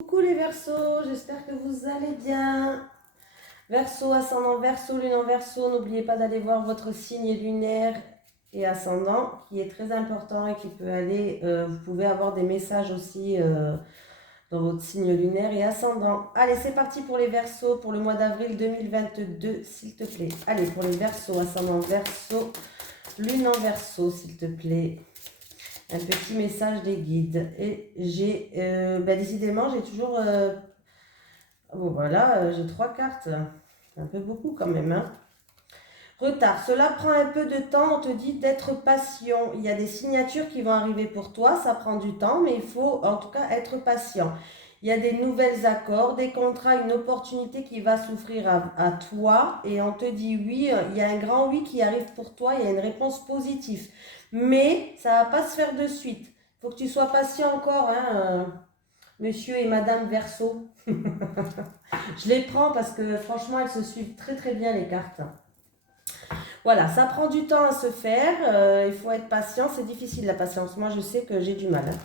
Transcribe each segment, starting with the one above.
Coucou les Verseaux, j'espère que vous allez bien. Verseau, ascendant Verseau, lune en Verseau, n'oubliez pas d'aller voir votre signe lunaire et ascendant qui est très important et qui peut aller, vous pouvez avoir des messages aussi dans votre signe lunaire et ascendant. Allez, c'est parti pour les Verseaux pour le mois d'avril 2022, s'il te plaît. Allez, pour les Verseaux, ascendant Verseau, lune en Verseau, s'il te plaît. Un petit message des guides. Et j'ai, décidément, j'ai toujours... bon, voilà, j'ai 3 cartes. C'est un peu beaucoup quand même, hein. Retard. Cela prend un peu de temps. On te dit d'être patient. Il y a des signatures qui vont arriver pour toi. Ça prend du temps, mais il faut en tout cas être patient. Il y a des nouvelles accords, des contrats, une opportunité qui va s'offrir à toi. Et on te dit oui, il y a un grand oui qui arrive pour toi. Il y a une réponse positive. Mais ça ne va pas se faire de suite. Il faut que tu sois patient encore, hein, monsieur et madame Verseau. Je les prends parce que franchement, elles se suivent très très bien les cartes. Voilà, ça prend du temps à se faire. Il faut être patient. C'est difficile la patience. Moi, je sais que j'ai du mal, hein.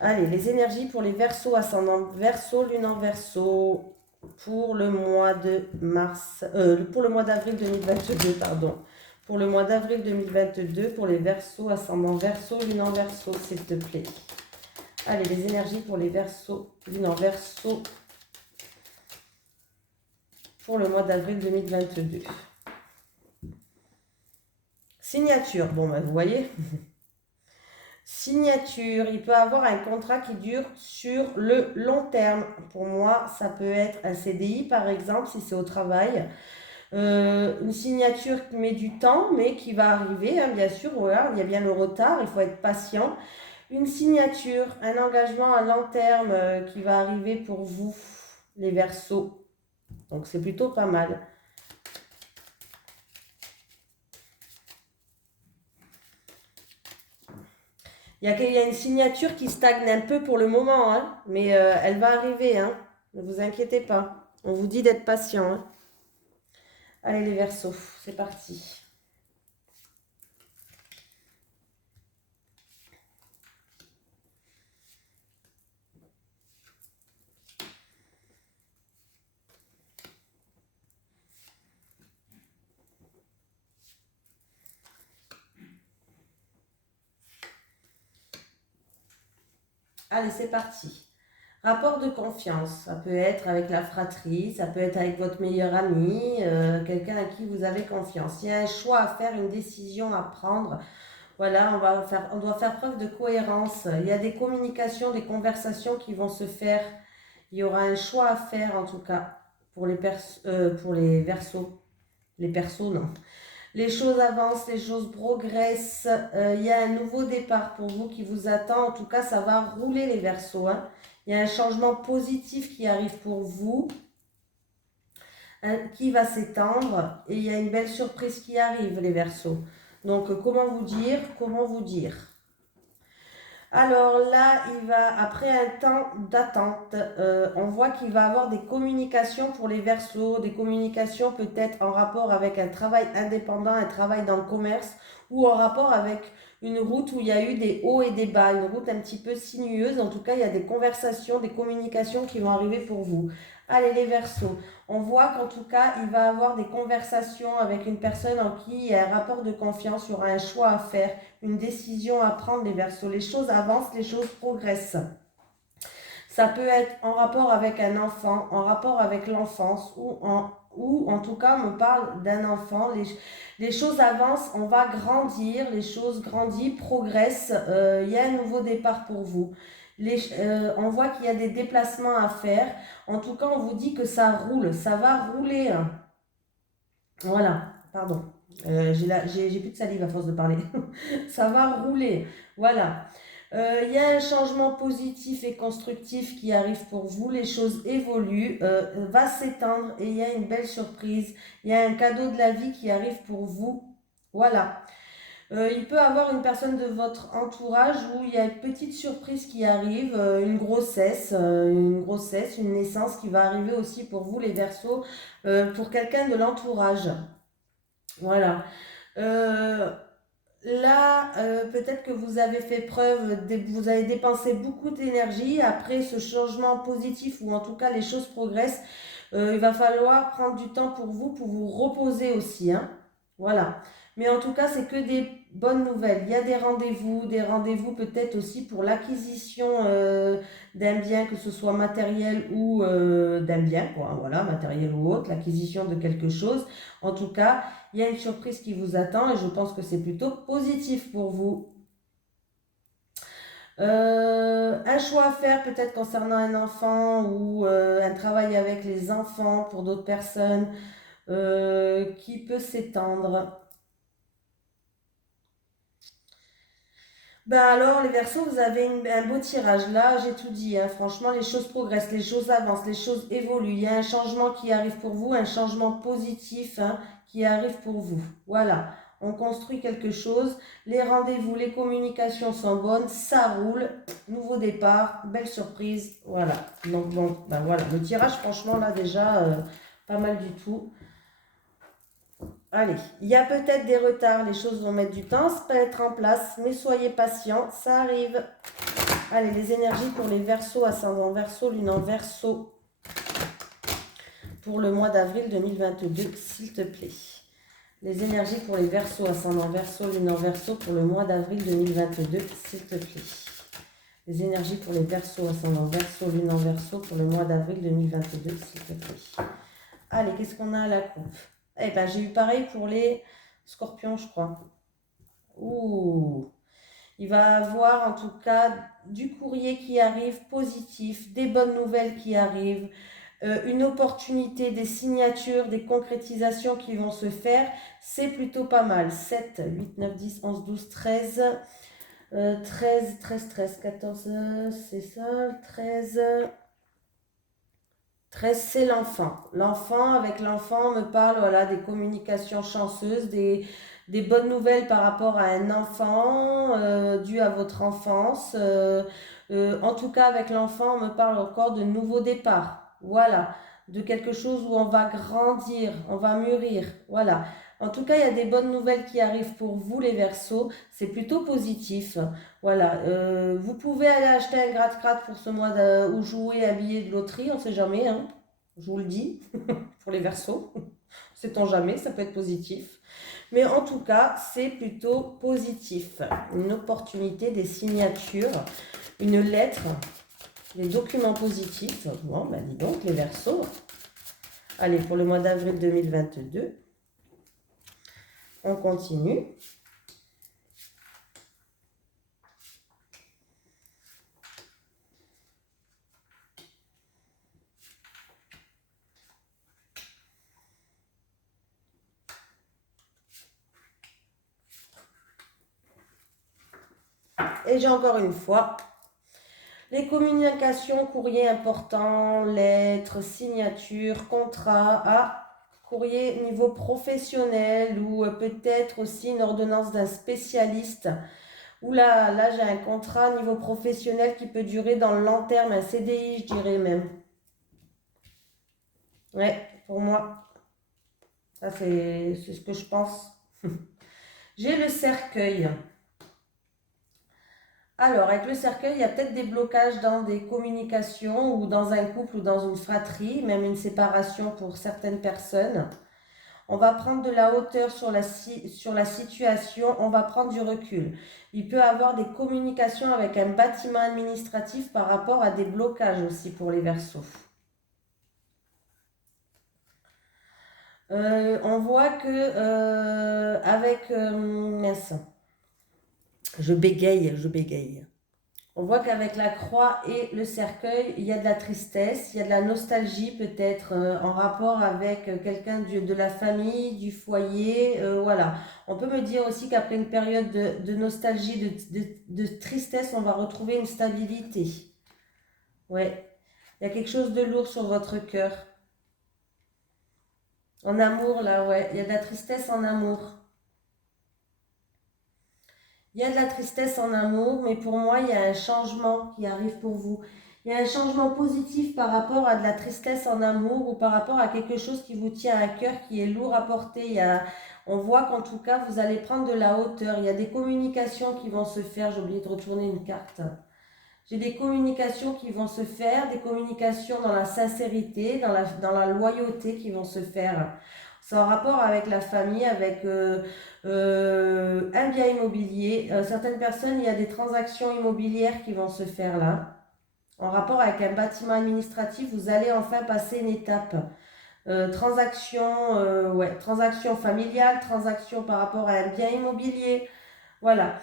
Allez, les énergies pour les Verseaux, ascendant Verseau, lune en Verseau, pour le mois de mars, pour le mois d'avril 2022, pardon. Pour le mois d'avril 2022, pour les Verseaux, ascendant Verseau, lune en Verseau, s'il te plaît. Allez, les énergies pour les Verseaux, lune en Verseau, pour le mois d'avril 2022. Signature, bon ben vous voyez, signature, il peut avoir un contrat qui dure sur le long terme. Pour moi, ça peut être un CDI par exemple, si c'est au travail. Une signature qui met du temps, mais qui va arriver, hein, bien sûr, voilà, il y a bien le retard, il faut être patient. Une signature, un engagement à long terme qui va arriver pour vous, les Verseaux. Donc c'est plutôt pas mal. Il y a une signature qui stagne un peu pour le moment, hein, mais elle va arriver, hein. Ne vous inquiétez pas. On vous dit d'être patient, hein. Allez les Verseaux, c'est parti. Allez, c'est parti. Rapport de confiance, ça peut être avec la fratrie, ça peut être avec votre meilleur ami, quelqu'un à qui vous avez confiance. Il y a un choix à faire, une décision à prendre. Voilà, on doit faire preuve de cohérence. Il y a des communications, des conversations qui vont se faire. Il y aura un choix à faire en tout cas pour les Verseaux. Les Persos, non. Les choses avancent, les choses progressent. Il y a un nouveau départ pour vous qui vous attend. En tout cas, ça va rouler les Verseaux, hein. Il y a un changement positif qui arrive pour vous, hein, qui va s'étendre. Et il y a une belle surprise qui arrive, les Verseaux. Donc, comment vous dire? Comment vous dire? Alors là, après un temps d'attente, on voit qu'il va avoir des communications pour les Verseaux, des communications peut-être en rapport avec un travail indépendant, un travail dans le commerce, ou en rapport avec une route où il y a eu des hauts et des bas, une route un petit peu sinueuse. En tout cas, il y a des conversations, des communications qui vont arriver pour vous. Allez les Verseaux, on voit qu'en tout cas, il va avoir des conversations avec une personne en qui il y a un rapport de confiance, il y aura un choix à faire, une décision à prendre, les Verseaux. Les choses avancent, les choses progressent. Ça peut être en rapport avec un enfant, en rapport avec l'enfance, ou en tout cas, on me parle d'un enfant. Les choses avancent, on va grandir, les choses grandissent, progressent. Il y a un nouveau départ pour vous. On voit qu'il y a des déplacements à faire. En tout cas, on vous dit que ça roule, ça va rouler, hein. Voilà, pardon. J'ai plus de salive à force de parler. Ça va rouler. Voilà. Il y a un changement positif et constructif qui arrive pour vous. Les choses évoluent, va s'étendre et il y a une belle surprise. Il y a un cadeau de la vie qui arrive pour vous. Voilà. Il peut y avoir une personne de votre entourage où il y a une petite surprise qui arrive, une naissance qui va arriver aussi pour vous les Verseaux, pour quelqu'un de l'entourage. Voilà. Euh, là, peut-être que vous avez fait preuve, vous avez dépensé beaucoup d'énergie. Après ce changement positif, ou en tout cas les choses progressent, il va falloir prendre du temps pour vous reposer aussi, hein. Voilà. Mais en tout cas, c'est que des bonnes nouvelles. Il y a des rendez-vous peut-être aussi pour l'acquisition d'un bien, que ce soit matériel ou d'un bien, quoi. Voilà, matériel ou autre, l'acquisition de quelque chose. En tout cas, il y a une surprise qui vous attend et je pense que c'est plutôt positif pour vous. Un choix à faire peut-être concernant un enfant ou un travail avec les enfants pour d'autres personnes qui peut s'étendre. Ben alors, les Verseaux, vous avez un beau tirage. Là, j'ai tout dit, hein. Franchement, les choses progressent, les choses avancent, les choses évoluent. Il y a un changement qui arrive pour vous, un changement positif, hein, qui arrive pour vous. Voilà, on construit quelque chose. Les rendez-vous, les communications sont bonnes, ça roule. Nouveau départ, belle surprise. Voilà. Donc, bon, ben voilà. Le tirage, franchement, là, déjà, pas mal du tout. Allez, il y a peut-être des retards, les choses vont mettre du temps, ça peut être en place, mais soyez patients, ça arrive. Allez, les énergies pour les Verseaux, ascendant Verseau, lune en Verseau, pour le mois d'avril 2022, s'il te plaît. Les énergies pour les Verseaux, ascendant Verseau, lune en Verseau, pour le mois d'avril 2022, s'il te plaît. Les énergies pour les Verseaux, ascendant Verseau, lune en Verseau, pour le mois d'avril 2022, s'il te plaît. Allez, qu'est-ce qu'on a à la coupe? Eh ben, j'ai eu pareil pour les Scorpions, je crois. Ouh, il va avoir en tout cas du courrier qui arrive positif, des bonnes nouvelles qui arrivent, une opportunité, des signatures, des concrétisations qui vont se faire. C'est plutôt pas mal. 7, 8, 9, 10, 11, 12, 13, 13, 13, 13, 14, c'est ça, 13. 13, c'est l'enfant. L'enfant, avec l'enfant, on me parle voilà, des communications chanceuses, des bonnes nouvelles par rapport à un enfant dû à votre enfance. En tout cas, avec l'enfant, on me parle encore de nouveaux départs. Voilà, de quelque chose où on va grandir, on va mûrir. Voilà. En tout cas, il y a des bonnes nouvelles qui arrivent pour vous, les Verseaux. C'est plutôt positif. Voilà. Vous pouvez aller acheter un gratte-gratte pour ce mois ou jouer un billet de loterie, on ne sait jamais, hein. Je vous le dis, pour les Verseaux. Sait-on jamais, ça peut être positif. Mais en tout cas, c'est plutôt positif. Une opportunité, des signatures, une lettre, des documents positifs. Bon, ben dis donc, les Verseaux. Allez, pour le mois d'avril 2022, on continue. Et j'ai encore une fois les communications, courrier important, lettres, signatures, contrats, courrier niveau professionnel ou peut-être aussi une ordonnance d'un spécialiste. Ou là j'ai un contrat niveau professionnel qui peut durer dans le long terme, un CDI je dirais même. Ouais, pour moi, ça c'est ce que je pense. J'ai le cercueil. Alors, avec le cercueil, il y a peut-être des blocages dans des communications ou dans un couple ou dans une fratrie, même une séparation pour certaines personnes. On va prendre de la hauteur sur sur la situation, on va prendre du recul. Il peut y avoir des communications avec un bâtiment administratif par rapport à des blocages aussi pour les Verseaux. On voit que mince, je bégaye. On voit qu'avec la croix et le cercueil, il y a de la tristesse, il y a de la nostalgie peut-être en rapport avec quelqu'un de la famille, du foyer. Voilà. On peut me dire aussi qu'après une période de nostalgie, de tristesse, on va retrouver une stabilité. Ouais. Il y a quelque chose de lourd sur votre cœur. En amour, là, ouais. Il y a de la tristesse en amour. Il y a de la tristesse en amour, mais pour moi, il y a un changement qui arrive pour vous. Il y a un changement positif par rapport à de la tristesse en amour ou par rapport à quelque chose qui vous tient à cœur, qui est lourd à porter. On voit qu'en tout cas, vous allez prendre de la hauteur. Il y a des communications qui vont se faire. J'ai oublié de retourner une carte. J'ai des communications qui vont se faire, des communications dans la sincérité, dans la loyauté qui vont se faire. C'est en rapport avec la famille, avec un bien immobilier. Certaines personnes, il y a des transactions immobilières qui vont se faire là. En rapport avec un bâtiment administratif, vous allez enfin passer une étape. Transaction familiale, transaction par rapport à un bien immobilier. Voilà.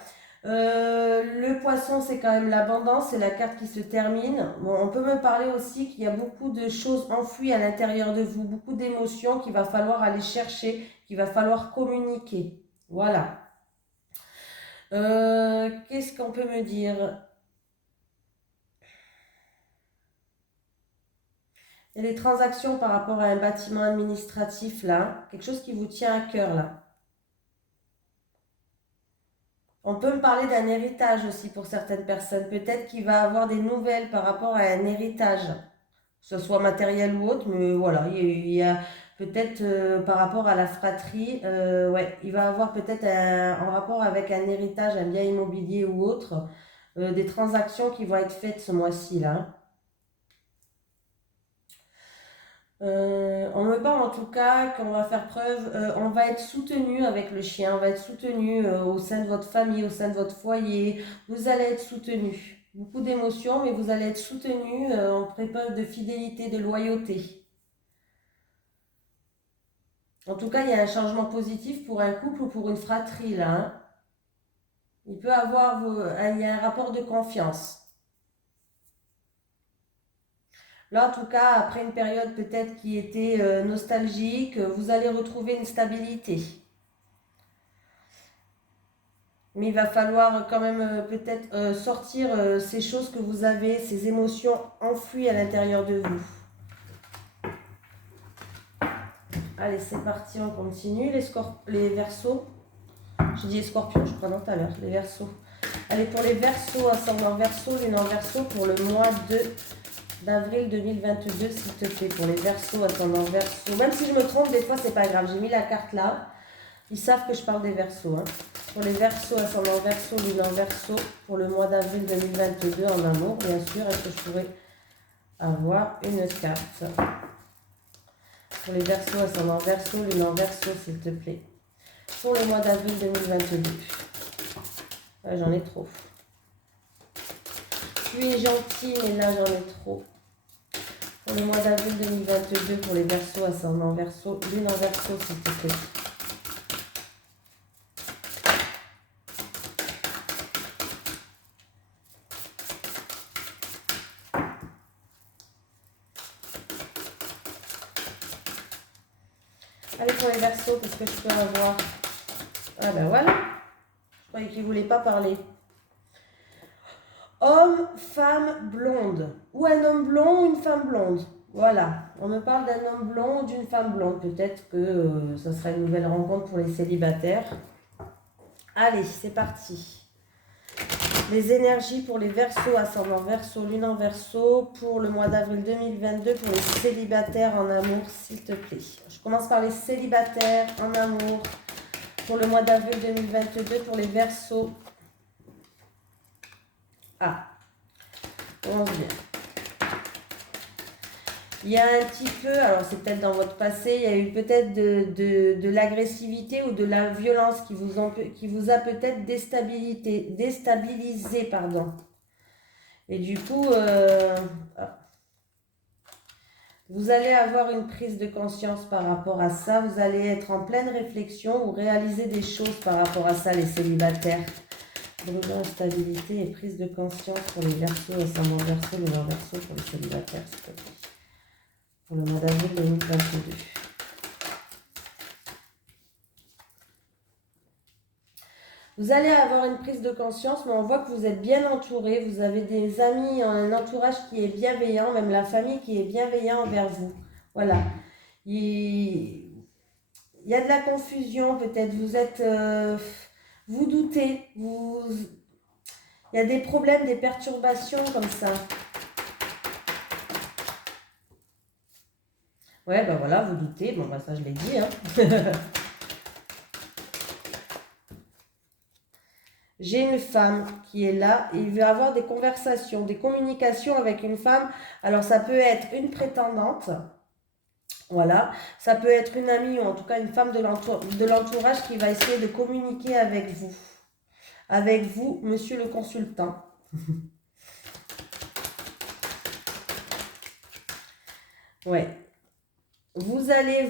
Le poisson, c'est quand même l'abondance, c'est la carte qui se termine. Bon, on peut me parler aussi qu'il y a beaucoup de choses enfouies à l'intérieur de vous, beaucoup d'émotions qu'il va falloir aller chercher, qu'il va falloir communiquer. Voilà. Qu'est-ce qu'on peut me dire? Il y a des transactions par rapport à un bâtiment administratif là, quelque chose qui vous tient à cœur là. On peut me parler d'un héritage aussi pour certaines personnes. Peut-être qu'il va avoir des nouvelles par rapport à un héritage, que ce soit matériel ou autre, mais voilà, il y a peut-être par rapport à la fratrie, ouais, il va avoir peut-être en rapport avec un héritage, un bien immobilier ou autre, des transactions qui vont être faites ce mois-ci là. On me parle en tout cas qu'on va faire preuve, on va être soutenu avec le chien, on va être soutenu au sein de votre famille, au sein de votre foyer, vous allez être soutenu. Beaucoup d'émotions, mais vous allez être soutenu, on ferait preuve de fidélité, de loyauté. En tout cas, il y a un changement positif pour un couple ou pour une fratrie là, hein. Il peut avoir, il y a un rapport de confiance. Là, en tout cas, après une période peut-être qui était nostalgique, vous allez retrouver une stabilité. Mais il va falloir quand même peut-être sortir ces choses que vous avez, ces émotions enfouies à l'intérieur de vous. Allez, c'est parti, on continue. Les Verseaux. J'ai dit les Scorpions, je crois, non, tout à l'heure. Les Verseaux. Allez, pour les Verseaux, ascendant Verseau, lune en Verseau, pour le mois d'avril 2022, s'il te plaît. Pour les Verseaux, ascendant Verseau. Même si je me trompe, des fois, c'est pas grave. J'ai mis la carte là. Ils savent que je parle des Verseaux. Hein. Pour les Verseaux, ascendant Verseau, lune en Verseau, pour le mois d'avril 2022 en amour, bien sûr. Est-ce que je pourrais avoir une carte pour les Verseaux, ascendant Verseau, lune en Verseau, s'il te plaît. Pour le mois d'avril 2022. Ouais, j'en ai trop. Je suis gentille, mais là, j'en ai trop. Pour le mois d'avril 2022, pour les Verseaux, ascendant Verseau, lune en Verseau, s'il te plaît. Allez, pour les Verseaux, qu'est-ce que je peux avoir? Ah ben voilà. Je croyais qu'il ne voulait pas parler. Homme, femme, blonde. Ou un homme blond ou une femme blonde. Voilà. On me parle d'un homme blond ou d'une femme blonde. Peut-être que ça sera une nouvelle rencontre pour les célibataires. Allez, c'est parti. Les énergies pour les Verseaux, ascendant Verseau, lune en Verseau, pour le mois d'avril 2022, pour les célibataires en amour, s'il te plaît. Je commence par les célibataires en amour, pour le mois d'avril 2022, pour les Verseaux. Ah, on vient. Il y a un petit peu, alors c'est peut-être dans votre passé, il y a eu peut-être de l'agressivité ou de la violence qui vous a peut-être déstabilisé, pardon. Et du coup, vous allez avoir une prise de conscience par rapport à ça. Vous allez être en pleine réflexion ou réaliser des choses par rapport à ça, les célibataires. Brûlant, stabilité et prise de conscience pour les Verseaux, ascendant Verseau, le Verseau pour les célibataires, s'il te plaît. Pour le mois d'avril 2022. Vous allez avoir une prise de conscience, mais on voit que vous êtes bien entouré. Vous avez des amis, un entourage qui est bienveillant, même la famille qui est bienveillant envers vous. Voilà. Il y a de la confusion, peut-être. Vous êtes... vous doutez. Il y a des problèmes, des perturbations comme ça. Ouais, ben voilà, vous doutez. Bon, ben ça, je l'ai dit. Hein. j'ai une femme qui est là et il va avoir des conversations, des communications avec une femme. Alors ça peut être une prétendante, voilà, ça peut être une amie ou en tout cas une femme de l'entourage qui va essayer de communiquer avec vous, monsieur le consultant. Ouais. Vous allez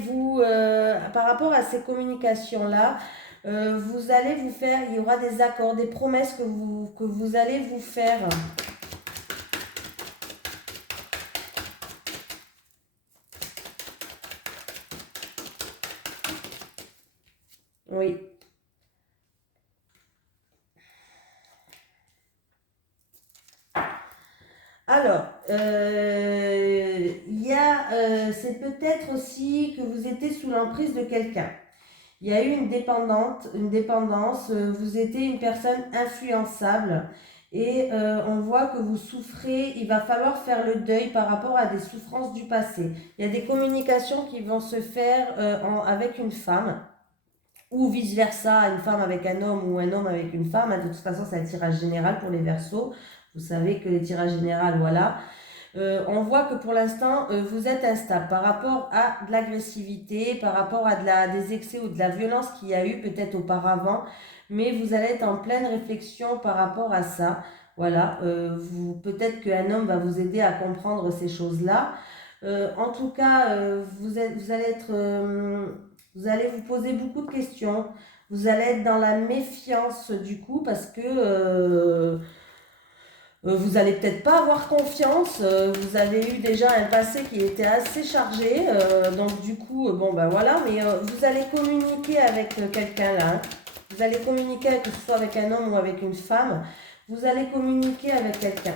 par rapport à ces communications-là, vous allez vous faire, il y aura des accords, des promesses que vous allez vous faire. Oui. Alors, c'est peut-être aussi que vous étiez sous l'emprise de quelqu'un. Il y a eu une dépendance, vous étiez une personne influençable et on voit que vous souffrez, il va falloir faire le deuil par rapport à des souffrances du passé. Il y a des communications qui vont se faire avec une femme ou vice-versa, une femme avec un homme ou un homme avec une femme. De toute façon, c'est un tirage général pour les Verseaux. Vous savez que les tirages généraux, voilà. On voit que pour l'instant, vous êtes instable par rapport à de l'agressivité, par rapport à des excès ou de la violence qu'il y a eu peut-être auparavant, mais vous allez être en pleine réflexion par rapport à ça. Voilà, peut-être qu'un homme va vous aider à comprendre ces choses-là. En tout cas, vous allez vous poser beaucoup de questions. Vous allez être dans la méfiance du coup parce que vous allez peut-être pas avoir confiance. Vous avez eu déjà un passé qui était assez chargé. Donc du coup, bon ben voilà. Mais vous allez communiquer avec quelqu'un là. Hein. Vous allez communiquer, que ce soit avec un homme ou avec une femme. Vous allez communiquer avec quelqu'un.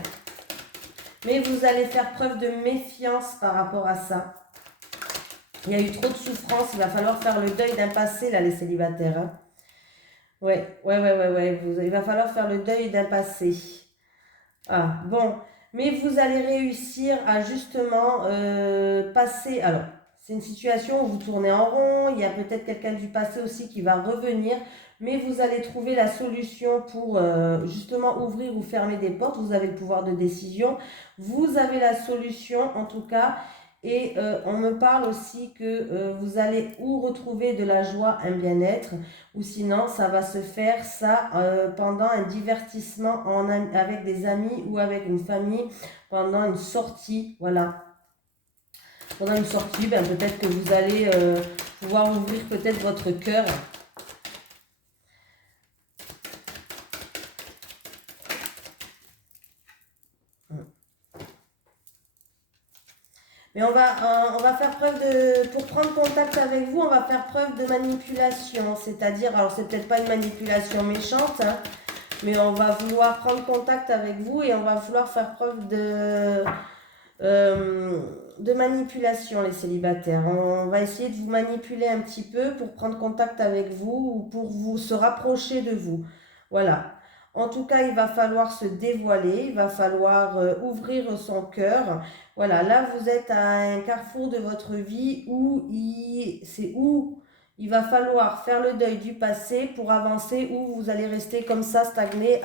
Mais vous allez faire preuve de méfiance par rapport à ça. Il y a eu trop de souffrance. Il va falloir faire le deuil d'un passé là, les célibataires. Hein. Ouais. Il va falloir faire le deuil d'un passé. Ah, bon. Mais vous allez réussir à justement passer. Alors, c'est une situation où vous tournez en rond. Il y a peut-être quelqu'un du passé aussi qui va revenir. Mais vous allez trouver la solution pour justement ouvrir ou fermer des portes. Vous avez le pouvoir de décision. Vous avez la solution en tout cas. Et on me parle aussi que vous allez ou retrouver de la joie, un bien-être, ou sinon ça va se faire ça pendant un divertissement avec des amis ou avec une famille, pendant une sortie, voilà. Pendant une sortie, ben, peut-être que vous allez pouvoir ouvrir peut-être votre cœur. Mais on va faire preuve pour prendre contact avec vous, on va faire preuve de manipulation. C'est-à-dire, alors c'est peut-être pas une manipulation méchante, hein, mais on va vouloir prendre contact avec vous et on va vouloir faire preuve de manipulation, les célibataires. On va essayer de vous manipuler un petit peu pour prendre contact avec vous ou pour se rapprocher de vous. Voilà. En tout cas, il va falloir se dévoiler, il va falloir ouvrir son cœur. Voilà, là, vous êtes à un carrefour de votre vie où il va falloir faire le deuil du passé pour avancer, ou vous allez rester comme ça, stagné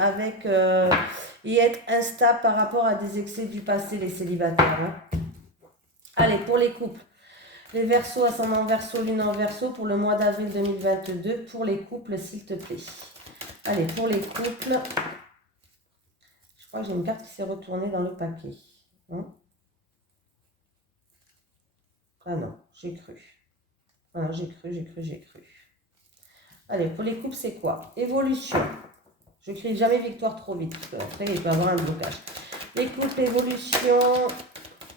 et être instable par rapport à des excès du passé, les célibataires. Hein. Allez, pour les couples. Les Verseaux, ascendant Verseau, lune en Verseau pour le mois d'avril 2022. Pour les couples, s'il te plaît. Allez, pour les couples, je crois que j'ai une carte qui s'est retournée dans le paquet. Hein? Ah non, j'ai cru. Ah, j'ai cru. Allez, pour les couples, c'est quoi? Évolution. Je ne crie jamais victoire trop vite, parce qu'après, il peut y avoir un blocage. Les couples, évolution.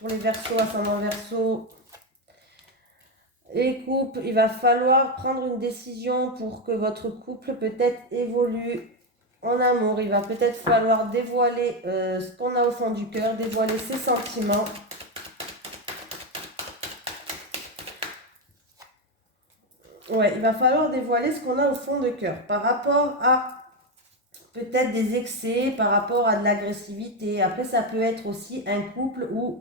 Pour les Verseaux, ascendant Verseau. Les couples, il va falloir prendre une décision pour que votre couple peut-être évolue en amour. Il va peut-être falloir dévoiler ce qu'on a au fond du cœur, dévoiler ses sentiments. Ouais, il va falloir dévoiler ce qu'on a au fond de cœur par rapport à peut-être des excès, par rapport à de l'agressivité. Après, ça peut être aussi un couple où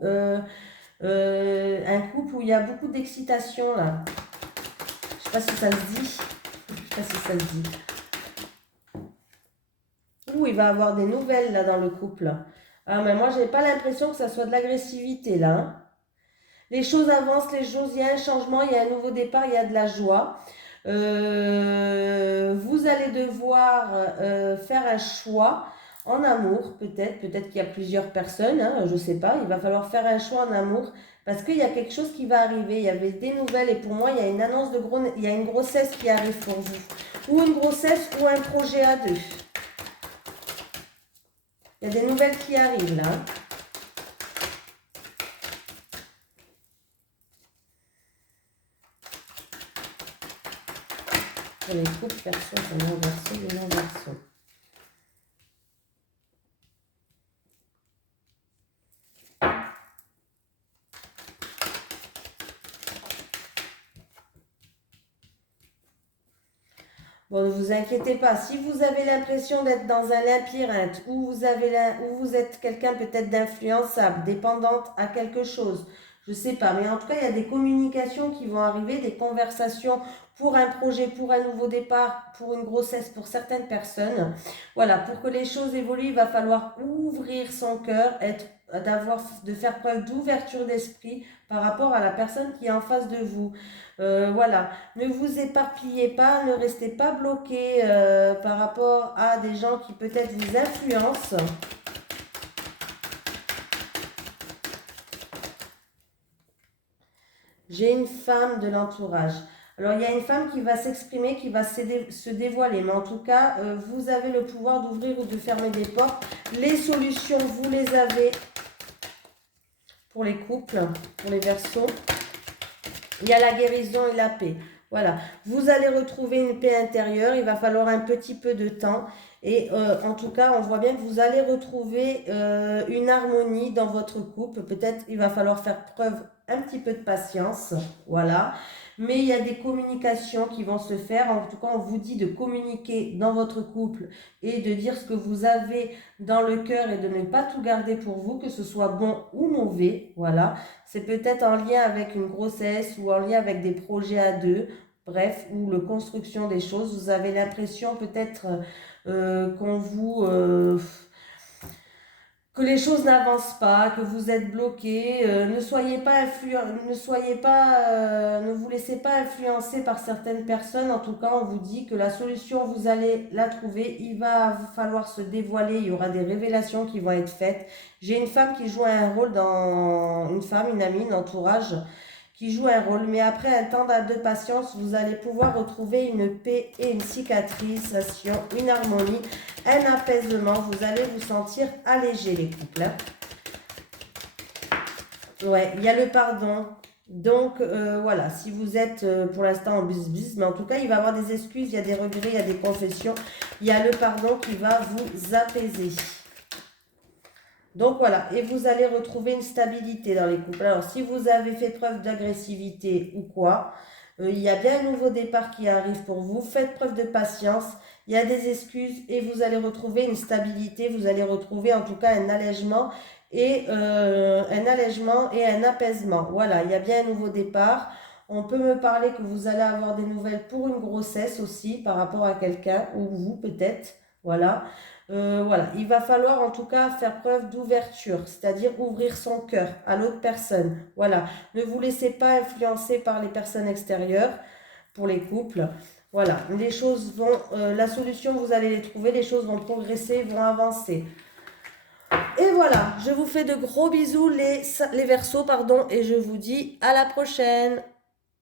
il y a beaucoup d'excitation là. Je sais pas si ça se dit. Je sais pas si ça se dit. coup, il va avoir des nouvelles là dans le couple. Ah, mais moi, j'ai pas l'impression que ça soit de l'agressivité là, hein. Les choses avancent, il y a un changement, il y a un nouveau départ, il y a de la joie. Vous allez devoir faire un choix en amour, peut-être qu'il y a plusieurs personnes, hein, je ne sais pas, il va falloir faire un choix en amour parce qu'il y a quelque chose qui va arriver, il y avait des nouvelles et pour moi il y a une annonce il y a une grossesse qui arrive pour vous, ou une grossesse ou un projet à deux. Il y a des nouvelles qui arrivent là. Pour les couples, verso, les non-verso. Bon, ne vous inquiétez pas. Si vous avez l'impression d'être dans un labyrinthe ou vous êtes quelqu'un peut-être d'influençable, dépendante à quelque chose, je ne sais pas. Mais en tout cas, il y a des communications qui vont arriver, des conversations pour un projet, pour un nouveau départ, pour une grossesse, pour certaines personnes. Voilà, pour que les choses évoluent, il va falloir ouvrir son cœur, de faire preuve d'ouverture d'esprit par rapport à la personne qui est en face de vous. Voilà. Ne vous éparpillez pas, ne restez pas bloqué par rapport à des gens qui peut-être vous influencent. J'ai une femme de l'entourage. Alors, il y a une femme qui va s'exprimer, qui va se dévoiler. Mais en tout cas, vous avez le pouvoir d'ouvrir ou de fermer des portes. Les solutions, vous les avez pour les couples, pour les verseaux. Il y a la guérison et la paix. Voilà, vous allez retrouver une paix intérieure, il va falloir un petit peu de temps. Et en tout cas, on voit bien que vous allez retrouver une harmonie dans votre couple. Peut-être il va falloir faire preuve un petit peu de patience, voilà. Mais il y a des communications qui vont se faire. En tout cas, on vous dit de communiquer dans votre couple et de dire ce que vous avez dans le cœur et de ne pas tout garder pour vous, que ce soit bon ou mauvais, voilà. C'est peut-être en lien avec une grossesse ou en lien avec des projets à deux, bref, ou la construction des choses. Vous avez l'impression peut-être que les choses n'avancent pas, que vous êtes bloqué. Ne vous laissez pas influencer par certaines personnes. En tout cas, on vous dit que la solution, vous allez la trouver. Il va vous falloir se dévoiler. Il y aura des révélations qui vont être faites. J'ai une femme qui joue un rôle une amie, un entourage qui joue un rôle. Mais après un temps de patience, vous allez pouvoir retrouver une paix et une cicatrisation, une harmonie, un apaisement. Vous allez vous sentir allégé, les couples. Hein. Ouais, il y a le pardon. Donc, voilà, si vous êtes pour l'instant en bis, mais en tout cas, il va y avoir des excuses, il y a des regrets, il y a des confessions. Il y a le pardon qui va vous apaiser. Donc voilà, et vous allez retrouver une stabilité dans les couples. Alors si vous avez fait preuve d'agressivité ou quoi, il y a bien un nouveau départ qui arrive pour vous. Faites preuve de patience, il y a des excuses et vous allez retrouver une stabilité, vous allez retrouver en tout cas un allègement et un apaisement. Voilà, il y a bien un nouveau départ. On peut me parler que vous allez avoir des nouvelles pour une grossesse aussi par rapport à quelqu'un ou vous peut-être. Voilà. Voilà, il va falloir en tout cas faire preuve d'ouverture, c'est-à-dire ouvrir son cœur à l'autre personne. Voilà, ne vous laissez pas influencer par les personnes extérieures pour les couples. Voilà, les choses vont, la solution, vous allez les trouver, les choses vont progresser, vont avancer. Et voilà, je vous fais de gros bisous les Verseaux, pardon, et je vous dis à la prochaine.